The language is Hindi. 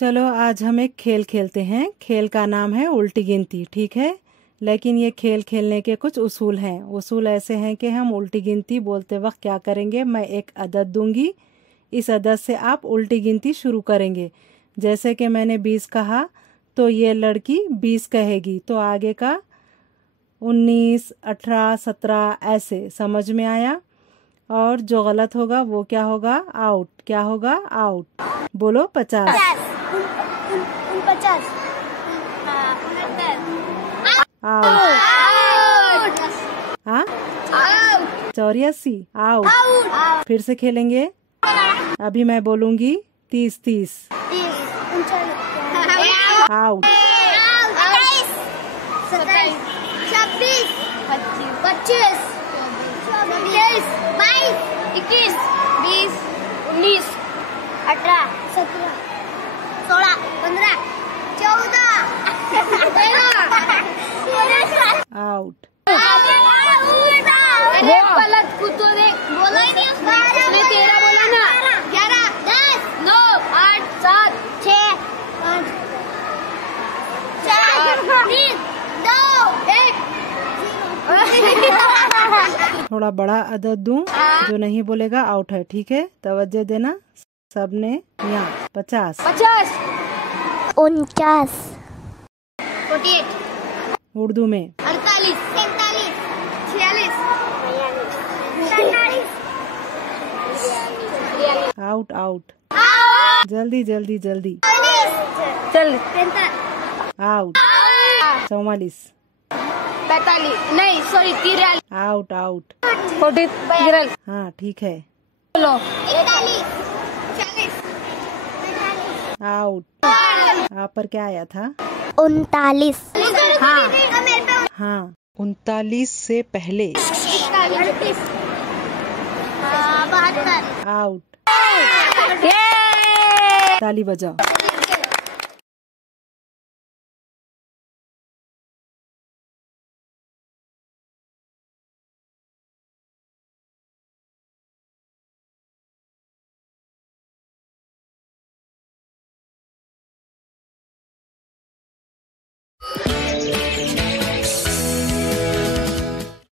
चलो आज हम एक खेल खेलते हैं। खेल का नाम है उल्टी गिनती, ठीक है। लेकिन ये खेल खेलने के कुछ उसूल हैं। उसूल ऐसे हैं कि हम उल्टी गिनती बोलते वक्त क्या करेंगे, मैं एक अदद दूंगी, इस अदद से आप उल्टी गिनती शुरू करेंगे। जैसे कि मैंने 20 कहा तो ये लड़की 20 कहेगी, तो आगे का 19, 18, 17 ऐसे। समझ में आया? और जो गलत होगा वो क्या होगा? आउट। क्या होगा? आउट। बोलो 50। 50। आउट। हाँ, 84 आउट। फिर से खेलेंगे। अभी मैं बोलूंगी 30 30 आउट। 27, 26, 25, 23, 22, 21, 20, 19, 18, 17, 16, 15, 14, 13 आउट। गलत कुत्तो देख, बोला ही नहीं उसने 13 बोला ना। 11, 10, 9, 8, 7, 6, 5, 4, 3, 2, 1। थोड़ा बड़ा अदद दूं, जो नहीं बोलेगा आउट है, ठीक है। तवज्जो देना सबने। यहाँ 50 50, 49, 48, उर्दू में 48, 47, 46, 47, आउट आउट। जल्दी जल्दी जल्दी। चल आउट। 44 45, नहीं सॉरी 43, आउट आउट। 40, हाँ ठीक है। बोलो 41, 40, आउट। आप पर क्या आया था? 39। हाँ 39 से पहले 72, आउट। ताली बजाओ।